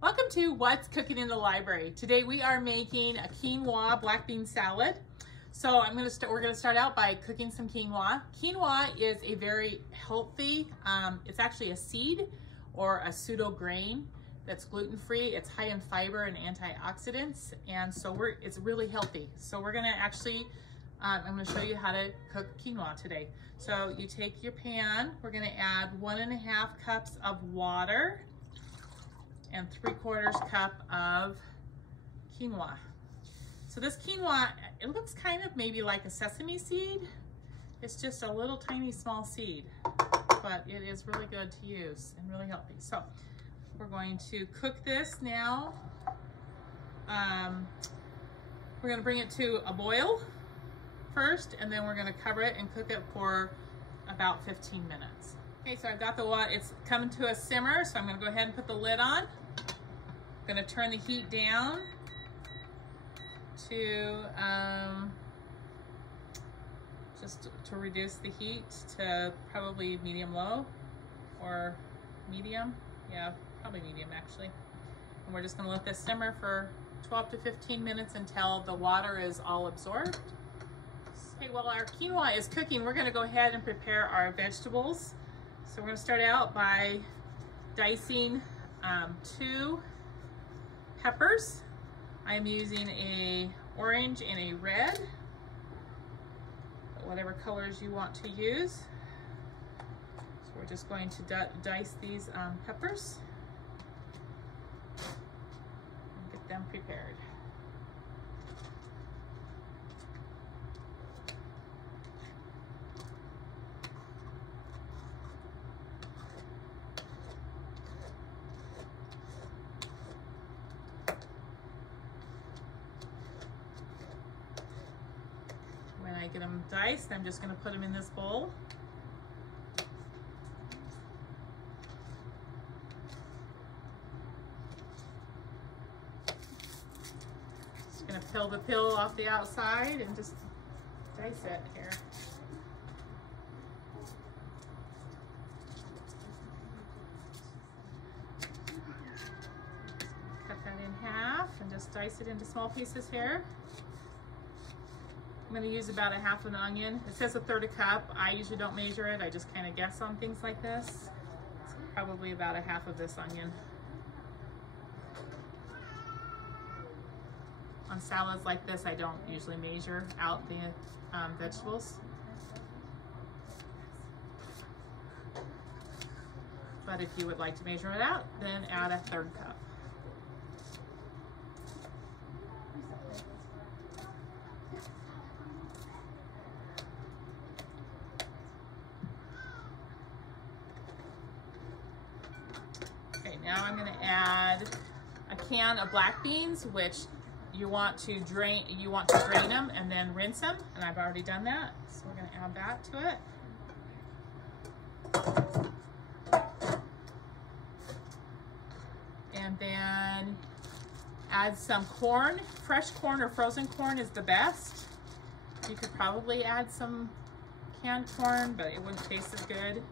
Welcome to What's Cooking in the Library. Today we are making a quinoa black bean salad. So we're gonna start out by cooking some quinoa. Quinoa is a very healthy, it's actually a seed or a pseudo grain that's gluten-free. It's high in fiber and antioxidants, and so it's really healthy. So we're gonna actually, I'm gonna show you how to cook quinoa today. So you take your pan, we're gonna add 1.5 cups of water and 3/4 cup of quinoa. So this quinoa, it looks kind of maybe like a sesame seed. It's just a little tiny small seed, but it is really good to use and really healthy. So we're going to cook this now. We're gonna bring it to a boil first, and then we're gonna cover it and cook it for about 15 minutes. Okay, so I've got the water, it's coming to a simmer, so I'm gonna go ahead and put the lid on. I'm gonna turn the heat down to, just to reduce the heat to probably medium-low or medium. Yeah, probably medium actually. And we're just gonna let this simmer for 12 to 15 minutes until the water is all absorbed. Okay, while our quinoa is cooking, we're gonna go ahead and prepare our vegetables. So we're gonna start out by dicing 2 peppers. I'm using a orange and a red, whatever colors you want to use. So we're just going to dice these peppers and get them prepared. Get them diced, I'm just going to put them in this bowl. Just going to peel the peel off the outside and just dice it here. Cut that in half and just dice it into small pieces here. I'm going to use about 1/2 an onion. It says 1/3 cup. I usually don't measure it. I just kind of guess on things like this. It's probably about 1/2 of this onion. On salads like this, I don't usually measure out the vegetables. But if you would like to measure it out, then add 1/3 cup. Now I'm going to add a can of black beans, which you want to drain them and then rinse them, and I've already done that. So we're going to add that to it. And then add some corn. Fresh corn or frozen corn is the best. You could probably add some canned corn, but it wouldn't taste as good.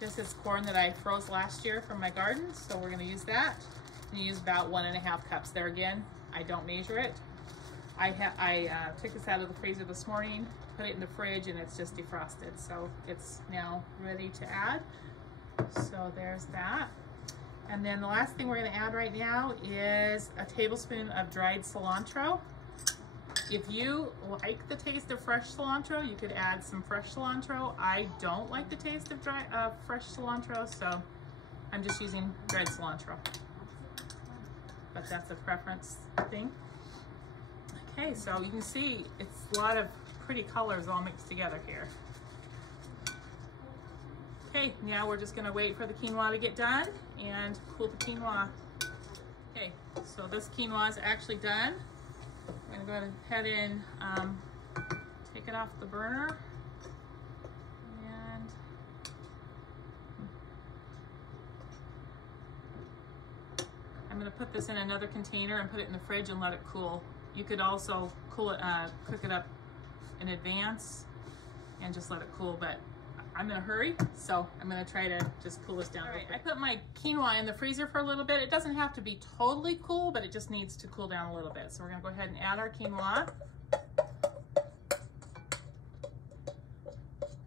This is corn that I froze last year from my garden, so we're going to use that. And use about 1.5 cups. There again, I don't measure it. I took this out of the freezer this morning, put it in the fridge, and it's just defrosted. So it's now ready to add. So there's that. And then the last thing we're going to add right now is a tablespoon of dried cilantro. If you like the taste of fresh cilantro, you could add some fresh cilantro. I don't like the taste of fresh cilantro, so I'm just using dried cilantro. But that's a preference thing. Okay, so you can see it's a lot of pretty colors all mixed together here. Okay, now we're just gonna wait for the quinoa to get done and cool the quinoa. Okay, so this quinoa is actually done. I'm going to go ahead and take it off the burner, and I'm going to put this in another container and put it in the fridge and let it cool. You could also cook it up in advance and just let it cool, but I'm in a hurry, so I'm gonna try to just cool this down. All right, I put my quinoa in the freezer for a little bit. It doesn't have to be totally cool, but it just needs to cool down a little bit. So we're gonna go ahead and add our quinoa.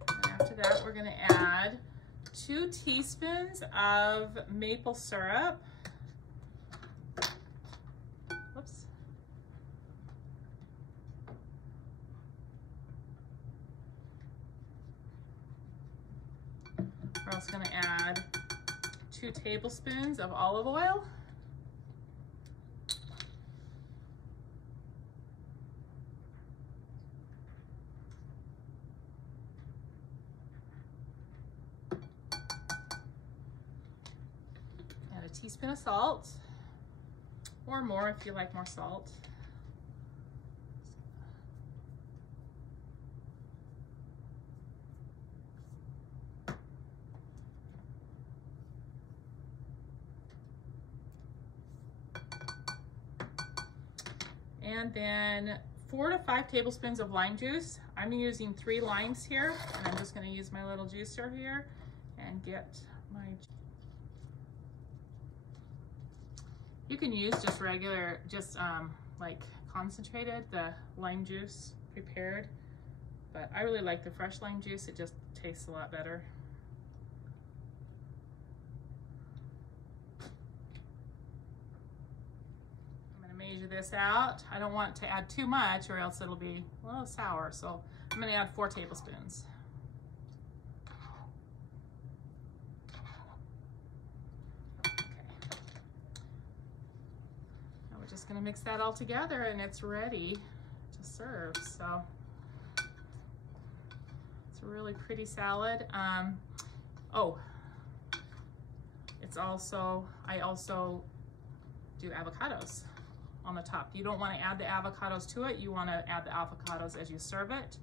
And after that, we're gonna add 2 teaspoons of maple syrup. Whoops. We're also going to add 2 tablespoons of olive oil. Add a teaspoon of salt, or more if you like more salt. And then 4 to 5 tablespoons of lime juice. I'm using 3 limes here, and I'm just going to use my little juicer here and get my... You can use just regular, like concentrated, the lime juice prepared, but I really like the fresh lime juice. It just tastes a lot better. Measure this out. I don't want to add too much or else it'll be a little sour. So I'm going to add 4 tablespoons. Okay. Now we're just going to mix that all together and it's ready to serve. So it's a really pretty salad. I also do avocados on the top. You don't want to add the avocados to it. You want to add the avocados as you serve it,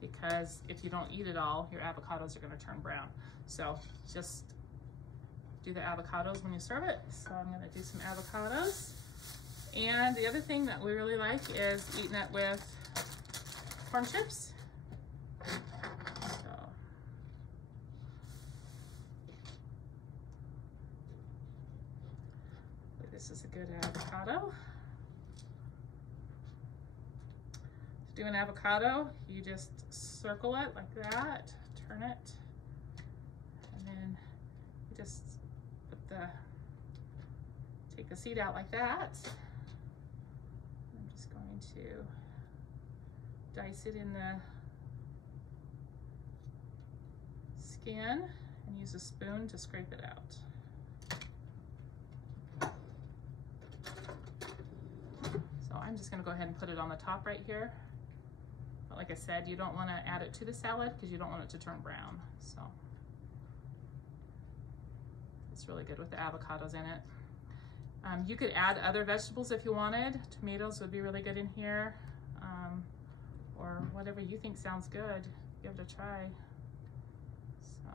because if you don't eat it all, your avocados are going to turn brown. So just do the avocados when you serve it. So I'm going to do some avocados. And the other thing that we really like is eating it with corn chips. So this is a good avocado. To do an avocado, you just circle it like that, turn it, and then you just take the seed out like that. I'm just going to dice it in the skin and use a spoon to scrape it out. So I'm just going to go ahead and put it on the top right here. But like I said, you don't want to add it to the salad because you don't want it to turn brown. So it's really good with the avocados in it. You could add other vegetables if you wanted. Tomatoes would be really good in here, or whatever you think sounds good. Give it a try. So.